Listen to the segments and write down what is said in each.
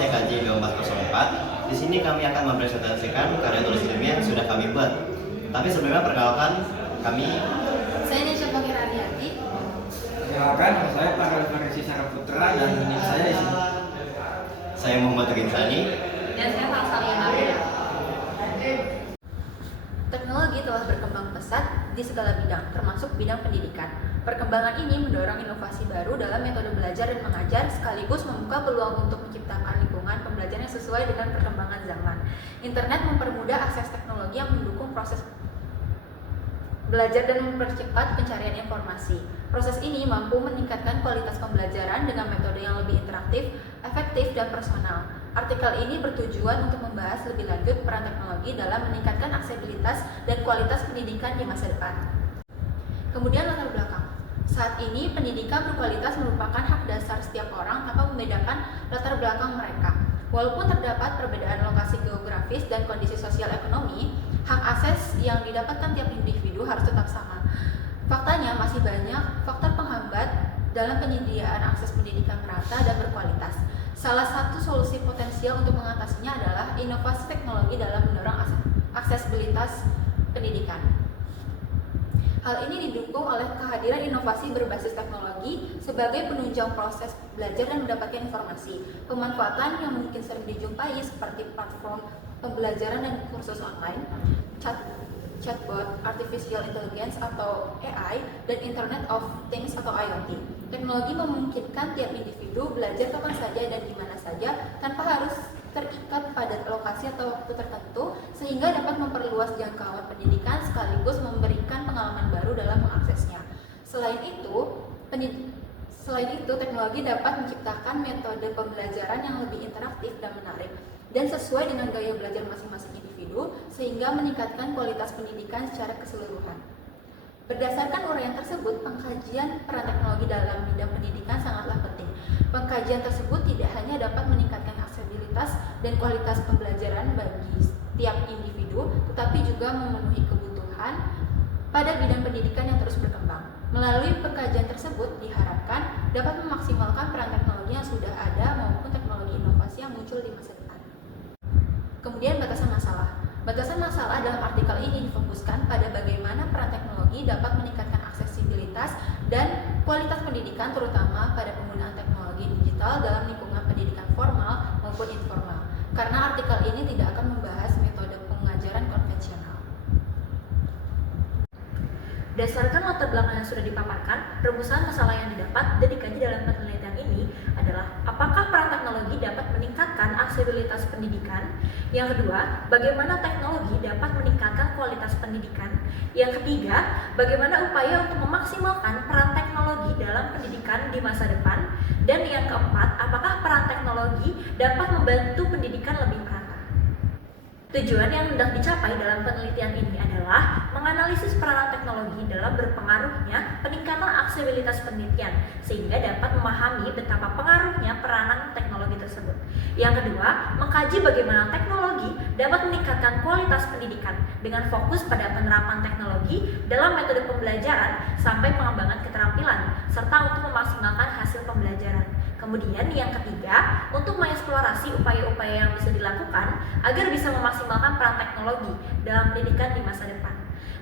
TKJ 2404. Di sini kami akan mempresentasikan karya tulis ilmiah yang sudah kami buat. Tapi sebelumnya perkenalkan kami. Saya Nisha Pangira Ariyanti. Perkenalkan, nama saya Farhanesi Saraputra dan ini saya di sini. Saya Muhammad Rinsani. Dan saya Salsalia Maria. Teknologi telah berkembang pesat di segala bidang, termasuk bidang pendidikan. Perkembangan ini mendorong inovasi baru dalam metode belajar dan mengajar, sekaligus membuka peluang untuk menciptakan lingkungan pembelajaran yang sesuai dengan perkembangan zaman. Internet mempermudah akses teknologi yang mendukung proses belajar dan mempercepat pencarian informasi. Proses ini mampu meningkatkan kualitas pembelajaran dengan metode yang lebih interaktif, efektif, dan personal. Artikel ini bertujuan untuk membahas lebih lanjut peran teknologi dalam meningkatkan aksesibilitas dan kualitas pendidikan di masa depan. Kemudian latar belakang. Saat ini pendidikan berkualitas merupakan hak dasar setiap orang tanpa membedakan latar belakang mereka. Walaupun terdapat perbedaan lokasi geografis dan kondisi sosial ekonomi, hak akses yang didapatkan tiap individu harus tetap sama. Faktanya masih banyak faktor penghambat dalam penyediaan akses pendidikan merata dan berkualitas. Salah satu solusi potensial untuk mengatasinya adalah inovasi teknologi dalam mendorong aksesibilitas pendidikan. Hal ini didukung oleh kehadiran inovasi berbasis teknologi sebagai penunjang proses belajar dan mendapatkan informasi. Pemanfaatan yang mungkin sering dijumpai seperti platform pembelajaran dan kursus online, chatbot, artificial intelligence atau AI, dan Internet of Things atau IoT. Teknologi memungkinkan tiap individu belajar kapan saja dan di mana saja tanpa harus terikat pada lokasi atau waktu tertentu, sehingga dapat memperluas jangkauan pendidikan sekaligus memberikan pengalaman baru dalam mengaksesnya. Selain itu, teknologi dapat menciptakan metode pembelajaran yang lebih interaktif dan menarik dan sesuai dengan gaya belajar masing-masing individu, sehingga meningkatkan kualitas pendidikan secara keseluruhan. Berdasarkan uraian tersebut, pengkajian peran teknologi dalam bidang pendidikan sangatlah penting. Pengkajian tersebut tidak hanya dapat meningkatkan aksesibilitas dan kualitas pembelajaran bagi setiap individu, tetapi juga memenuhi kebutuhan pada bidang pendidikan yang terus berkembang. Melalui pengkajian tersebut diharapkan dapat memaksimalkan peran teknologi yang sudah ada maupun teknologi inovasi yang muncul di masa depan. Kemudian batasan masalah. Batasan masalah dalam artikel ini difokuskan pada bagaimana peran teknologi dapat meningkatkan aksesibilitas dan kualitas pendidikan, terutama pada penggunaan teknologi digital dalam lingkungan pendidikan formal maupun informal. Karena artikel ini tidak akan membahas metode pengajaran konvensional. Berdasarkan latar belakang yang sudah dipaparkan, rumusan masalah yang didapat dan dikaji dalam penelitian ini adalah apakah peran teknologi dapat meningkatkan aksesibilitas pendidikan? Yang kedua, bagaimana teknologi dapat meningkatkan kualitas pendidikan? Yang ketiga, bagaimana upaya untuk memaksimalkan peran teknologi dalam pendidikan di masa depan? Dan yang keempat, apakah peran teknologi dapat membantu pendidikan lebih merata? Tujuan yang hendak dicapai dalam penelitian ini adalah menganalisis peranan teknologi dalam berpengaruhnya peningkatan aksesibilitas penelitian, sehingga dapat memahami betapa pengaruhnya peranan teknologi tersebut. Yang kedua, mengkaji bagaimana teknologi dapat meningkatkan kualitas pendidikan dengan fokus pada penerapan teknologi dalam metode pembelajaran sampai pengembangan keterampilan, serta untuk memaksimalkan hasil pembelajaran. Kemudian yang ketiga, untuk mengeksplorasi upaya-upaya yang bisa dilakukan agar bisa memaksimalkan peran teknologi dalam pendidikan di masa depan,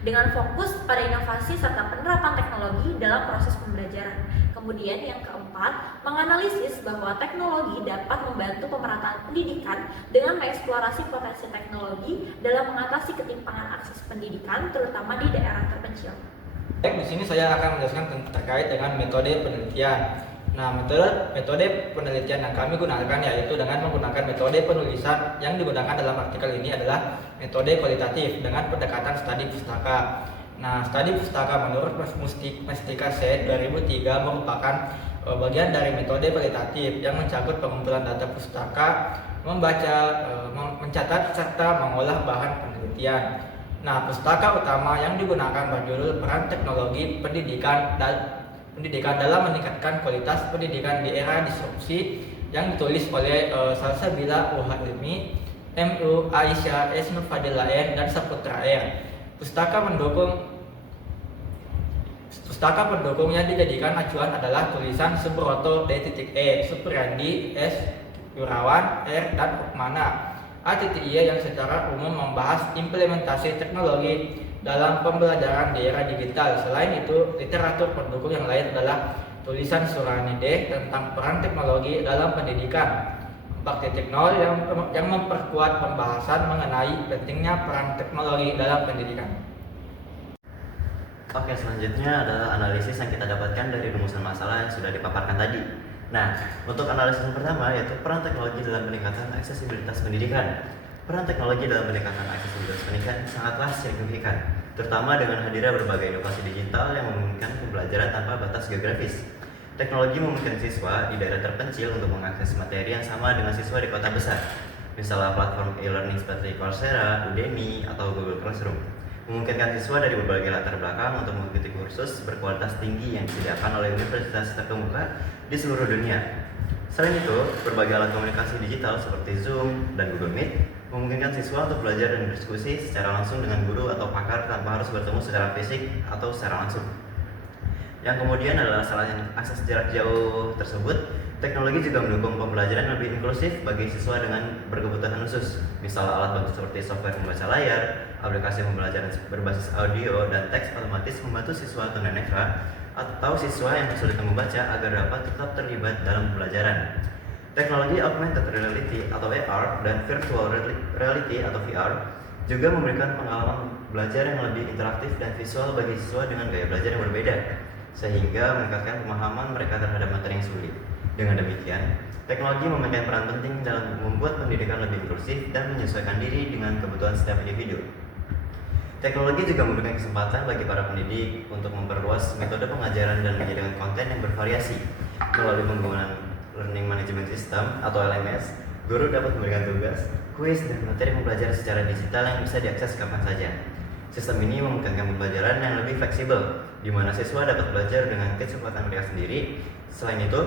dengan fokus pada inovasi serta penerapan teknologi dalam proses pembelajaran. Kemudian yang keempat, menganalisis bahwa teknologi dapat membantu pemerataan pendidikan dengan mengeksplorasi potensi teknologi dalam mengatasi ketimpangan akses pendidikan, terutama di daerah terpencil. Baik, di sini saya akan menjelaskan terkait dengan metode penelitian. Nah, metode penelitian yang kami gunakan yaitu dengan menggunakan metode penulisan. Yang digunakan dalam artikel ini adalah metode kualitatif dengan pendekatan studi pustaka. Nah, studi pustaka menurut Mustika Set 2003 merupakan bagian dari metode kualitatif yang mencakup pengumpulan data pustaka, membaca, mencatat, serta mengolah bahan penelitian. Nah, pustaka utama yang digunakan berjudul Peran Teknologi Pendidikan dalam meningkatkan kualitas pendidikan di era disrupsi, yang ditulis oleh Salsabila Ilmi, MU, Aisyah, S. Nurfadila N, dan Saputra R. Pustaka pendukung yang dijadikan acuan adalah tulisan Subroto D.E, Supriyandi S. Yurawan, R, dan Rukmana. A.I yang secara umum membahas implementasi teknologi dalam pembelajaran di era digital. Selain itu, literatur pendukung yang lain adalah tulisan Suranide tentang peran teknologi dalam pendidikan 4.0 yang memperkuat pembahasan mengenai pentingnya peran teknologi dalam pendidikan. Oke, selanjutnya adalah analisis yang kita dapatkan dari rumusan masalah yang sudah dipaparkan tadi. Nah, untuk analisis yang pertama yaitu peran teknologi dalam peningkatan aksesibilitas pendidikan. Peran teknologi dalam peningkatan aksesibilitas pendidikan sangatlah signifikan, terutama dengan hadirnya berbagai inovasi digital yang memungkinkan pembelajaran tanpa batas geografis. Teknologi memungkinkan siswa di daerah terpencil untuk mengakses materi yang sama dengan siswa di kota besar. Misalnya platform e-learning seperti Coursera, Udemy, atau Google Classroom. Memungkinkan siswa dari berbagai latar belakang untuk mengikuti kursus berkualitas tinggi yang disediakan oleh universitas terkemuka di seluruh dunia. Selain itu, berbagai alat komunikasi digital seperti Zoom dan Google Meet memungkinkan siswa untuk belajar dan berdiskusi secara langsung dengan guru atau pakar tanpa harus bertemu secara fisik atau secara langsung. Yang kemudian adalah selain akses jarak jauh tersebut, teknologi juga mendukung pembelajaran yang lebih inklusif bagi siswa dengan berkebutuhan khusus. Misalnya alat bantu seperti software membaca layar, aplikasi pembelajaran berbasis audio, dan teks otomatis membantu siswa tunanetra atau siswa yang kesulitan membaca agar dapat tetap terlibat dalam pembelajaran. Teknologi augmented reality atau AR dan virtual reality atau VR juga memberikan pengalaman belajar yang lebih interaktif dan visual bagi siswa dengan gaya belajar yang berbeda, sehingga meningkatkan pemahaman mereka terhadap materi yang sulit. Dengan demikian, teknologi memainkan peran penting dalam membuat pendidikan lebih inklusif dan menyesuaikan diri dengan kebutuhan setiap individu. Teknologi juga memberikan kesempatan bagi para pendidik untuk memperluas metode pengajaran dan menjadikan konten yang bervariasi. Melalui penggunaan Learning Management System atau LMS, guru dapat memberikan tugas, kuis, dan materi pembelajaran secara digital yang bisa diakses kapan saja. Sistem ini memungkinkan pembelajaran yang lebih fleksibel, di mana siswa dapat belajar dengan kecepatan mereka sendiri. Selain itu,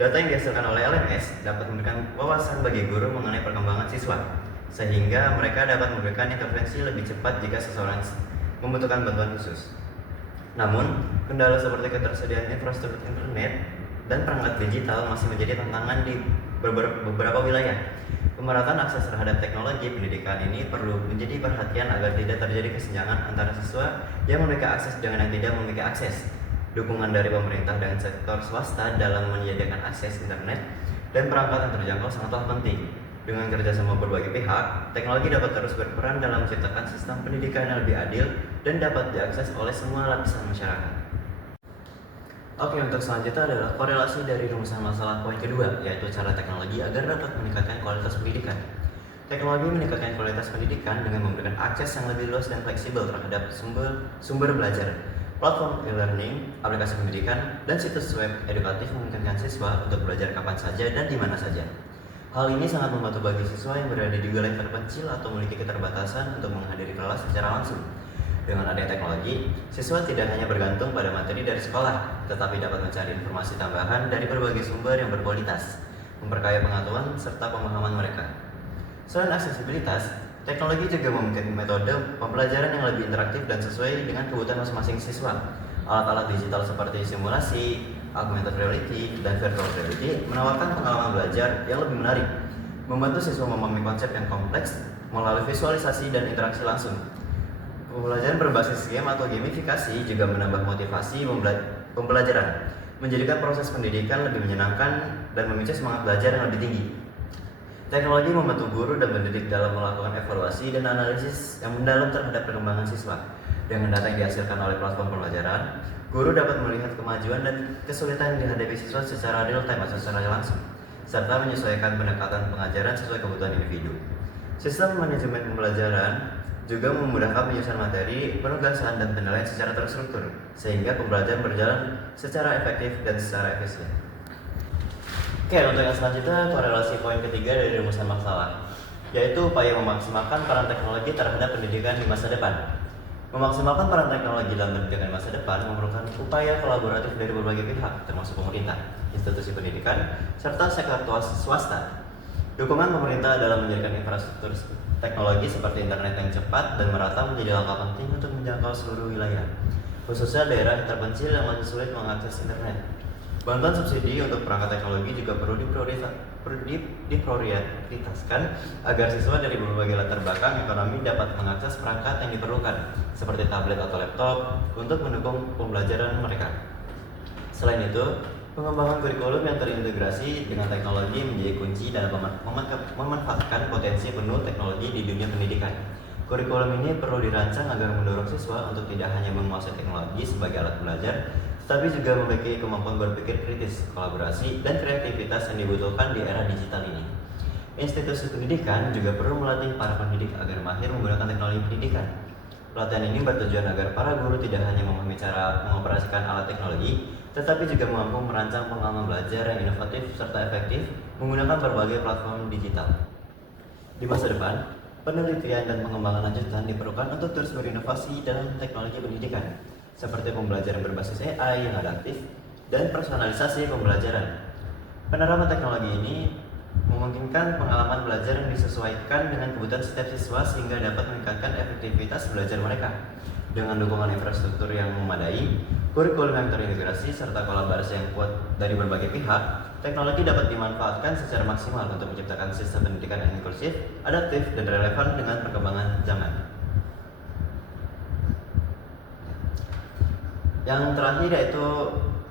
data yang dihasilkan oleh LMS dapat memberikan wawasan bagi guru mengenai perkembangan siswa, sehingga mereka dapat memberikan intervensi lebih cepat jika seseorang membutuhkan bantuan khusus. Namun, kendala seperti ketersediaan infrastruktur internet dan perangkat digital masih menjadi tantangan di beberapa wilayah. Pemerataan akses terhadap teknologi pendidikan ini perlu menjadi perhatian agar tidak terjadi kesenjangan antara siswa yang memiliki akses dengan yang tidak memiliki akses. Dukungan dari pemerintah dan sektor swasta dalam menyediakan akses internet dan perangkat yang terjangkau sangatlah penting. Dengan kerjasama berbagai pihak, teknologi dapat terus berperan dalam menciptakan sistem pendidikan yang lebih adil dan dapat diakses oleh semua lapisan masyarakat. Oke, untuk selanjutnya adalah korelasi dari rumusan masalah poin kedua, yaitu cara teknologi agar dapat meningkatkan kualitas pendidikan. Teknologi meningkatkan kualitas pendidikan dengan memberikan akses yang lebih luas dan fleksibel terhadap sumber belajar. Platform e-learning, aplikasi pendidikan, dan situs web edukatif memungkinkan siswa untuk belajar kapan saja dan di mana saja. Hal ini sangat membantu bagi siswa yang berada di wilayah terpencil atau memiliki keterbatasan untuk menghadiri kelas secara langsung. Dengan adanya teknologi, siswa tidak hanya bergantung pada materi dari sekolah, tetapi dapat mencari informasi tambahan dari berbagai sumber yang berkualitas, memperkaya pengetahuan serta pemahaman mereka. Selain aksesibilitas, teknologi juga memungkinkan metode pembelajaran yang lebih interaktif dan sesuai dengan kebutuhan masing-masing siswa. Alat-alat digital seperti simulasi, augmented reality, dan virtual reality menawarkan pengalaman belajar yang lebih menarik, membantu siswa memahami konsep yang kompleks melalui visualisasi dan interaksi langsung. Pembelajaran berbasis game atau gamifikasi juga menambah motivasi pembelajaran, menjadikan proses pendidikan lebih menyenangkan dan memicu semangat belajar yang lebih tinggi. Teknologi membantu guru dan pendidik dalam melakukan evaluasi dan analisis yang mendalam terhadap perkembangan siswa. Dengan data yang dihasilkan oleh platform pembelajaran, guru dapat melihat kemajuan dan kesulitan yang dihadapi siswa secara real time atau secara langsung, serta menyesuaikan pendekatan pengajaran sesuai kebutuhan individu. Sistem manajemen pembelajaran juga memudahkan penyusunan materi, penugasan, dan penilaian secara terstruktur, sehingga pembelajaran berjalan secara efektif dan secara efisien. Oke, untuk yang selanjutnya korelasi poin ketiga dari rumusan masalah, yaitu upaya memaksimalkan peran teknologi terhadap pendidikan di masa depan. Memaksimalkan peran teknologi dalam pendidikan di masa depan memerlukan upaya kolaboratif dari berbagai pihak, termasuk pemerintah, institusi pendidikan, serta sektor swasta. Dukungan pemerintah dalam menjadikan infrastruktur teknologi seperti internet yang cepat dan merata menjadi langkah penting untuk menjangkau seluruh wilayah, khususnya daerah terpencil yang masih sulit mengakses internet. Bantuan subsidi untuk perangkat teknologi juga perlu diprioritaskan agar siswa dari berbagai latar belakang ekonomi dapat mengakses perangkat yang diperlukan, seperti tablet atau laptop, untuk mendukung pembelajaran mereka. Selain itu, pengembangan kurikulum yang terintegrasi dengan teknologi menjadi kunci dalam memanfaatkan potensi penuh teknologi di dunia pendidikan. Kurikulum ini perlu dirancang agar mendorong siswa untuk tidak hanya menguasai teknologi sebagai alat belajar, tetapi juga memiliki kemampuan berpikir kritis, kolaborasi, dan kreativitas yang dibutuhkan di era digital ini. Institusi pendidikan juga perlu melatih para pendidik agar mahir menggunakan teknologi pendidikan. Pelatihan ini bertujuan agar para guru tidak hanya memahami cara mengoperasikan alat teknologi, tetapi juga mampu merancang pengalaman belajar yang inovatif serta efektif menggunakan berbagai platform digital. Di masa depan, penelitian dan pengembangan lanjutan diperlukan untuk terus berinovasi dalam teknologi pendidikan, seperti pembelajaran berbasis AI yang adaptif dan personalisasi pembelajaran. Penerapan teknologi ini memungkinkan pengalaman belajar yang disesuaikan dengan kebutuhan setiap siswa sehingga dapat meningkatkan efektivitas belajar mereka. Dengan dukungan infrastruktur yang memadai, kurikulum yang terintegrasi, serta kolaborasi yang kuat dari berbagai pihak, teknologi dapat dimanfaatkan secara maksimal untuk menciptakan sistem pendidikan yang inklusif, adaptif, dan relevan dengan perkembangan zaman. Yang terakhir yaitu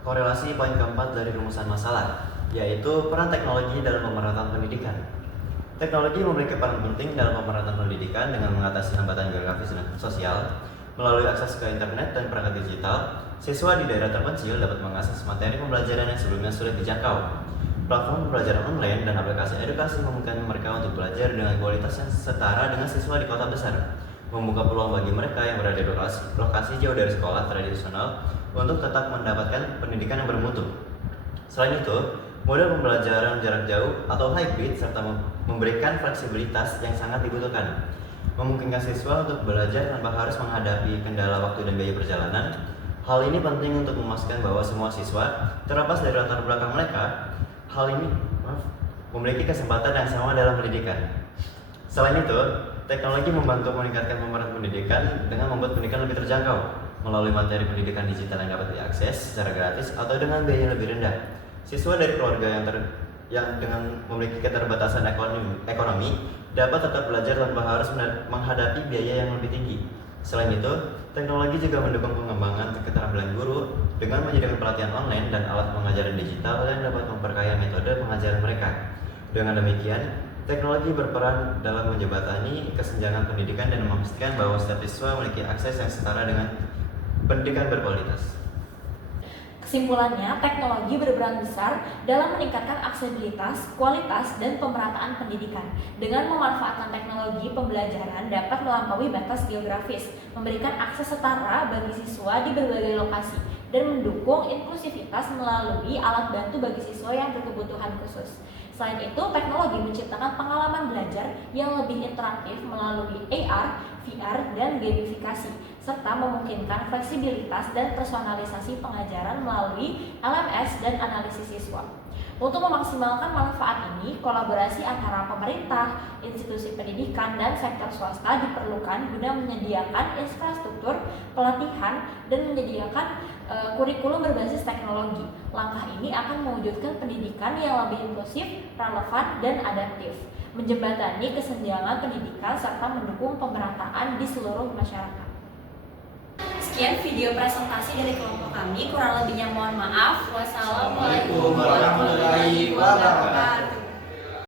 korelasi poin keempat dari rumusan masalah, yaitu peran teknologi dalam pemerataan pendidikan. Teknologi memiliki peran penting dalam pemerataan pendidikan dengan mengatasi hambatan geografis dan sosial. Melalui akses ke internet dan perangkat digital, siswa di daerah terpencil dapat mengakses materi pembelajaran yang sebelumnya sulit dijangkau. Platform pembelajaran online dan aplikasi edukasi memungkinkan mereka untuk belajar dengan kualitas yang setara dengan siswa di kota besar, membuka peluang bagi mereka yang berada di lokasi jauh dari sekolah tradisional untuk tetap mendapatkan pendidikan yang bermutu. Selain itu, model pembelajaran jarak jauh atau hybrid serta memberikan fleksibilitas yang sangat dibutuhkan, memungkinkan siswa untuk belajar tanpa harus menghadapi kendala waktu dan biaya perjalanan. Hal ini penting untuk memastikan bahwa semua siswa, terlepas dari latar belakang mereka, memiliki kesempatan yang sama dalam pendidikan. Selain itu, teknologi membantu meningkatkan pemerataan pendidikan dengan membuat pendidikan lebih terjangkau melalui materi pendidikan digital yang dapat diakses secara gratis atau dengan biaya lebih rendah. Siswa dari keluarga yang dengan memiliki keterbatasan ekonomi dapat tetap belajar tanpa harus menghadapi biaya yang lebih tinggi. Selain itu, teknologi juga mendukung pengembangan keterampilan guru dengan menyediakan pelatihan online dan alat pengajaran digital yang dapat memperkaya metode pengajaran mereka. Dengan demikian, teknologi berperan dalam menjembatani kesenjangan pendidikan dan memastikan bahwa setiap siswa memiliki akses yang setara dengan pendidikan berkualitas. Kesimpulannya, teknologi berperan besar dalam meningkatkan aksesibilitas, kualitas, dan pemerataan pendidikan. Dengan memanfaatkan teknologi, pembelajaran dapat melampaui batas geografis, memberikan akses setara bagi siswa di berbagai lokasi, dan mendukung inklusivitas melalui alat bantu bagi siswa yang berkebutuhan khusus. Selain itu, teknologi menciptakan pengalaman belajar yang lebih interaktif melalui AR, VR, dan gamifikasi, serta memungkinkan fleksibilitas dan personalisasi pengajaran melalui LMS dan analisis siswa. Untuk memaksimalkan manfaat ini, kolaborasi antara pemerintah, institusi pendidikan, dan sektor swasta diperlukan guna menyediakan infrastruktur, pelatihan, dan menyediakan kurikulum berbasis teknologi. Langkah ini akan mewujudkan pendidikan yang lebih inklusif, relevan, dan adaptif, menjembatani kesenjangan pendidikan serta mendukung pemerataan di seluruh masyarakat. Sekian video presentasi dari kelompok kami, kurang lebihnya mohon maaf. Wassalamualaikum warahmatullahi wabarakatuh.